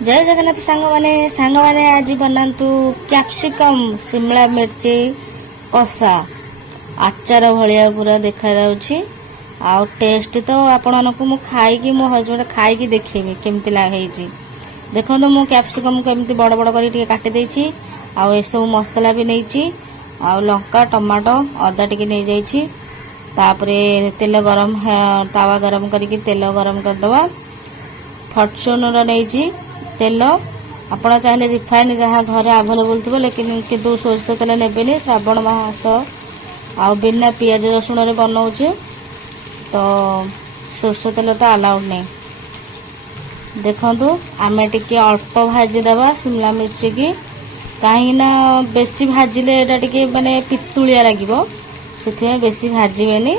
जय जगन्नाथ सांग माने आज बनातु कैप्सिकम शिमला मिर्ची कषा आचार भाया पूरा देखा जाउछि। आउ टेस्ट तो आपको मु खाई मो हजबैंड खाई देखेबी केमती लगे। देखो मु कैप्सिकम केमती बड़ बड़ कर काटी देछि। आउ ए सब मसला भी नहीं आउ लंका टमाटो अदा टिके नहीं जाइछि। तापरे तेल गरम तावा गरम करके तेल गरम करदवा। फॉर्च्यूनर नहीं तेल आपण चाहे रिफाइन जहाँ घर अवेलेबल थी लेकिन किंतु सोरष तेल ने श्रावण मास आ बिना पियाज रसुण रे बनाऊे तो सोरष तेल तो अलाउड नहीं। देखु आमे टिके अल्प भाजीदेवा शिमला मिर्ची की कहीं बेसी भाजिले एटा टिके माने पितुलिया लगिवो से बेसी भाजबेनी।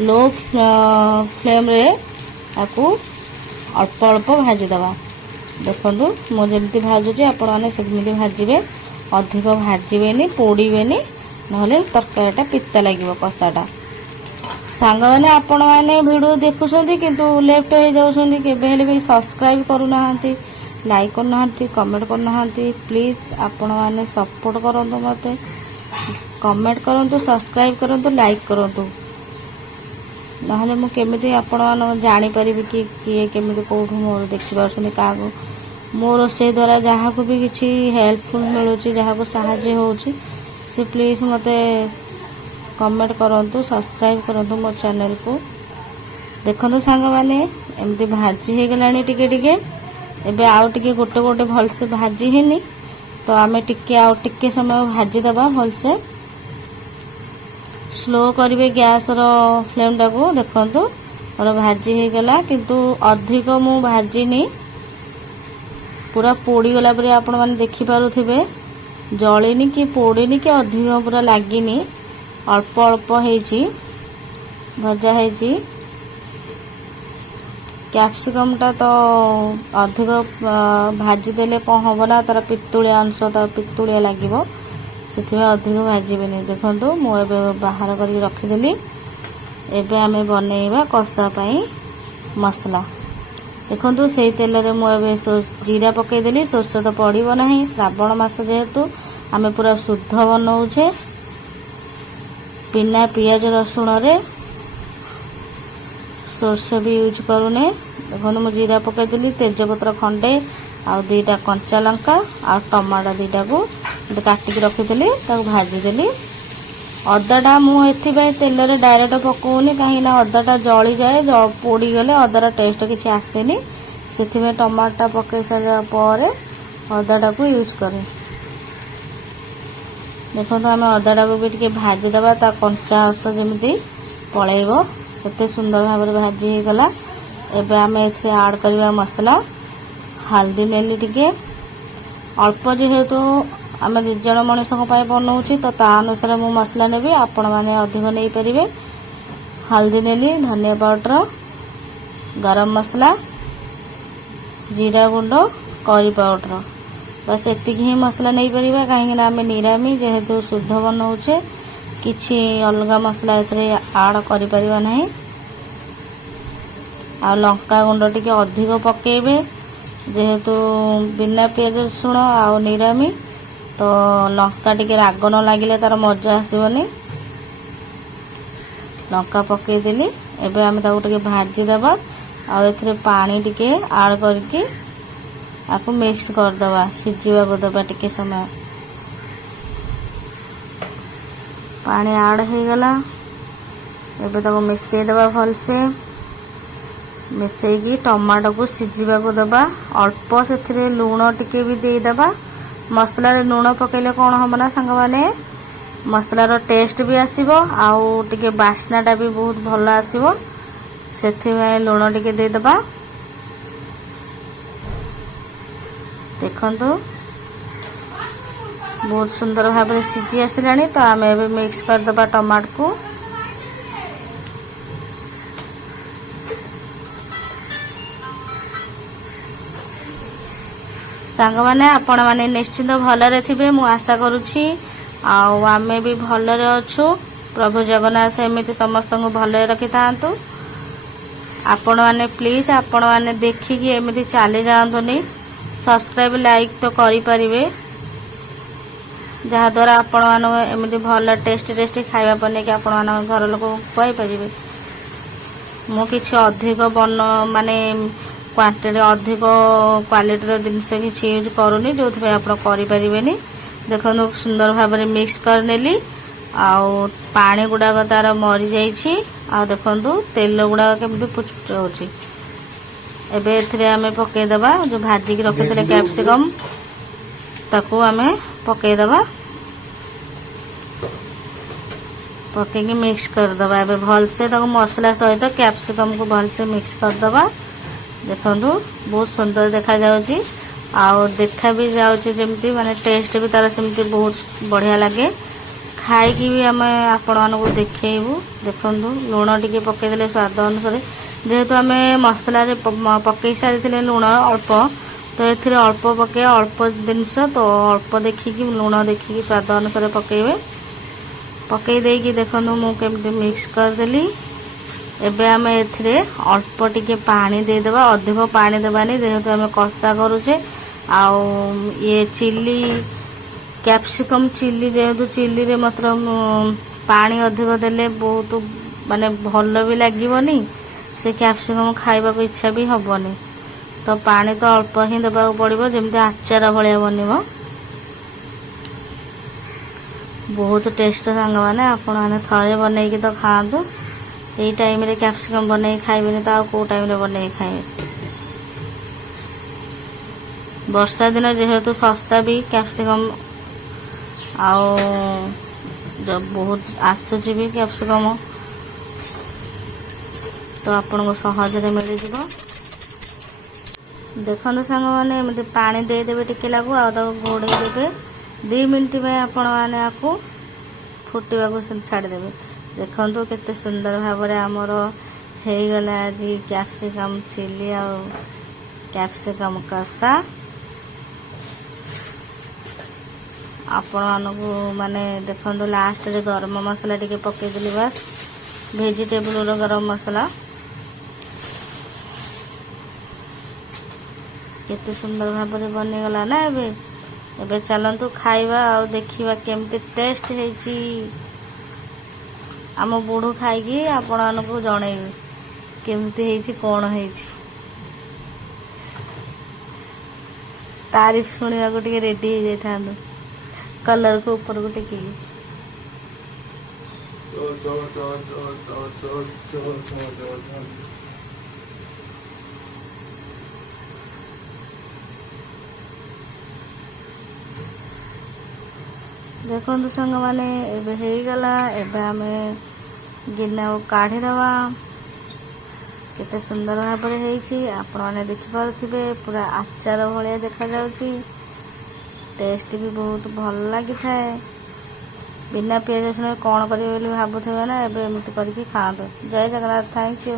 लो फ्लेम रे आपको अल्प अल्प भाजीदेवा। देखु मुझे भाजुची आपण मैंने सेमती भाजबे अधिक भाजबेनी पोड़ेनि ना तरकारीटा पिता लगे कषाटा। सांग मैंने आपण मैंने वीडियो देखुं किंतु लेफ्ट हो जाऊँ केवे भी सब्सक्राइब करूना लाइक करना कमेंट करना। प्लीज आपण मैंने सपोर्ट करूँ मत कमेंट करूँ सब्सक्राइब करूँ लाइक करूँ ना मुझे आपण जापर कि किए केमी कौटू मोर देखिए क्या मो रोषे द्वारा जहाँ को भी किसी हेल्पफुल मिलूँ जहाँ को साहाय्य होची से प्लीज मते कमेंट करूँ सब्सक्राइब करूँ मो चैनल को। देखो सांग मैंने एमती भाजी हो गलानी टिके टिके एबे आउ टिके गोटे गोटे भलसे भाजी हेनी तो आमे टिके आउ टिके समय भाजीदेवा भलसे स्लो करेंगे गैस फ्लेम टाको। देखु मोर भाजी हो गला किंतु अधिक मु भाजीनी पूरा पोड़ीगला पर आपण मैंने देखिपे जलिनी कि पोड़ेनी कि अधिक पूरा लगिनी अल्प अल्प होइछि भजा होइछि। कैप्सिकम टा तो अधिक भाजी देले कौन हम ना तार पितुलिया अंश तार पितुलिया लगे से अधिक भाजबेनि। देखो मुझे बाहर कर रखीदेली। एबे आमे बनैबा कषा पाई मसला। देखो से तेल रे मुझे जीरा पकईदेली। सोरष तो पड़ो ना श्रावण मास जेहेतु आमे पूरा शुद्ध बनाऊे बिना पियाज रसुण रे सोरष भी यूज करूने। देखो मुझे जीरा पकईदेली तेजपत्र खंडे आ दीटा कंचा लंका आ टमाटो दीटा को काटिक रखीली भाजीदेली। अदाटा मुझे तेल रे डायरेक्ट पकाऊनी कहीं अदाटा जली जाए पोड़ीगले अदार टेस्ट किसी आसेनी से टमाटा पकई सारा पर अदाटा को यूज करें। देखो आम अदाटा को भी टे भाजीदेवा ता कंचा हस जमी पलैब एत सुंदर भाव में भाजी हो गला। एबे आम ऐड करवा मसला हल्दी नेली टिके अल्प जेहेतु आम दिज मनीष बनाऊँ तो ता अनुसार मु मसला नेबी आपण मैंने अधिक नहीं पारे। हल्दी नेली धनिया पाउडर गरम मसला जीरा गुंड करी पाउडर बस एतिक ही मसला नहीं पारे कहीं आम निरामी जेहेतु शुद्ध बनाऊे किसी अलग मसला आड़ कर नहीं। आ लंका गुंड टिके अधिक पकेबे जेहेतु बिना पियाज रसुण आ निरामी तो लंका टिके राग न लगिले तार मजा आसबनी। लंका पकईदेली। एबे आमे ताको टिके भाजीदेवा आ एथिरे पानी टिके आड़ करके आपको मिक्स करदवा सिझीबा को दबा टिके समय। पानी आड़ हो गला। एबे ताको मिसई देवा भलसे मिसईकी टमाटो को सिझीबा को दबा। अल्प से लुण टिके भी देदेबा। मसला रे लुण पकेले कौन हम ना सांग माने मसलार टेस्ट भी आसीबो आउ टिके बास्नाटा भी बहुत भल आसीबो से लुण टिके देदेबा। देखंतु बहुत सुंदर भाव में सिझी आसिलानी तो आम ए मिक्स करदबा टमाटो को। सांग माने आपण माने निश्चित भलरे थिबे मु आशा करूछि। आमे भी भलरे अछु। प्रभु जगन्नाथ एमिति समस्त को भलरे रखि थांतु। आपण माने प्लीज आपण माने देखिकी एमिति चली जातुनी सब्सक्राइब लाइक तो करि परिबे जहा द्वारा आपण मान एमती भल टेस्टी खाଇବା बने कि आपण मान घर लोक खुआई परिबे। मु किछि अधिक बन माने क्वांटिटी अधिक क्वालिटी जिनस किसी यूज करूनी जो आप करि परिबेनी। देखो सुंदर भाव में मिक्स कर नेली आउ पानी गुड़ाक तार मरी जाइछि। आ देखो तेल गुड़ाक केमती पुचपुच होछि। एबे एथिरे आमे पके दबा जो भाजी की रखिथिले कैप्सिकम ताकू आमे पके दबा। पके की मिक्स कर दबा। एबे भल से ताकू मसला सहित कैप्सिकम को भल से मिक्स कर दबा। देखो बहुत सुंदर देखा जाउची आउ देखा भी जाउची जेमती माने टेस्ट भी तार सेमती बहुत बढ़िया लगे। खाई की भी आमे आपण मानकु देखैबू। देखो लूण टिके पके देले स्वाद अनुसार जेहेतु आमे मसला रे पके सारी लूण अल्प तो एथिरे अल्प पके अल्प जिनस तो अल्प देखिकी लूण देखिकी स्वाद अनुसार पकेबे। पके देकी देखो मु केमती मिक्स कर देली। एबे आमे एथिरे अल्प टिके पानी दे देबा। अधिक पानी देबानी जेहेतु आमे कषा करूचे आउ ये चिल्ली कैप्सिकम चिल्ली जेहेतु चिल्ली रे मतलब पानी अधिक देले बहुत माने भल भी लागिवनी से कैप्सिकम खाइबा को इच्छा भी हबनी। तो पानी तो अल्प ही देबा पड़िबो जेमते आचार भलिया बनिबो। बहुत टेस्ट सांग माने आपण माने थरे बनै कि तो खांतु। एई टाइम रे कैप्सिकम बनै खाइबेनी तो आ को टाइम रे बनै खाइबे। वर्षा दिन जेहेतु सस्ता भी कैप्सिकम आउ जब बहुत आसुची भी कैप्सिकम तो आपण को सहज रे मिल जिवो। देखो सांग माने एमते पानी दे देबे टिके लागू आ तो घोड़े देबे 2 मिनिट में आपण माने आकु फुटिबा को छाड़ देबे। देखो केते सुंदर भाव रे हमर हे गला जी कैप्सिकम चिल्ली आ कैप्सिकम कसा। आपण मानकु माने देखो लास्ट रे गरम मसला टिके पके देली बस वेजिटेबल रो गरम मसला। केते सुंदर भाव में बनी गला ना। एबे चलंतु खाइबा आ देखिबा केमती टेस्ट हेची। आम बुढ़ू खाई आपण मानकु जणैबे केमती हेची कोन हेची। तारीफ सुनिबा को टिके रेडी हो जाइथांदो कलर को ऊपर को टिके। देखो संग माने एबे हे गला। एबे आमे गिन्ना काढ़ी दवा। केते सुंदर भाव में हेची आपण माने देखि पारुथिबे पूरा आचार भलिया देखा जाउची। टेस्ट भी बहुत भल लगी थाए। बिना पियाज रसुण कौन करेंगे भावुवे ना एबे एमती करके खाते। जय जगन्नाथ। Thank you.